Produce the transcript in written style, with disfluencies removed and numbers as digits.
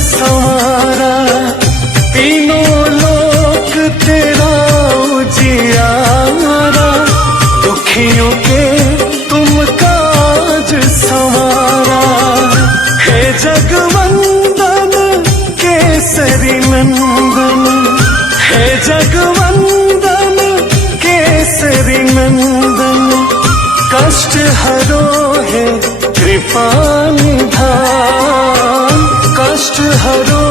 संवारा, तीनों लोक तेरा उजियारा, दुखियों के तुम काज संवारा। हे जगवंदन केसरी नंदन, हे जगवंदन केसरी नंदन, कष्ट हरो है कृपा निधान, कष्ट हरो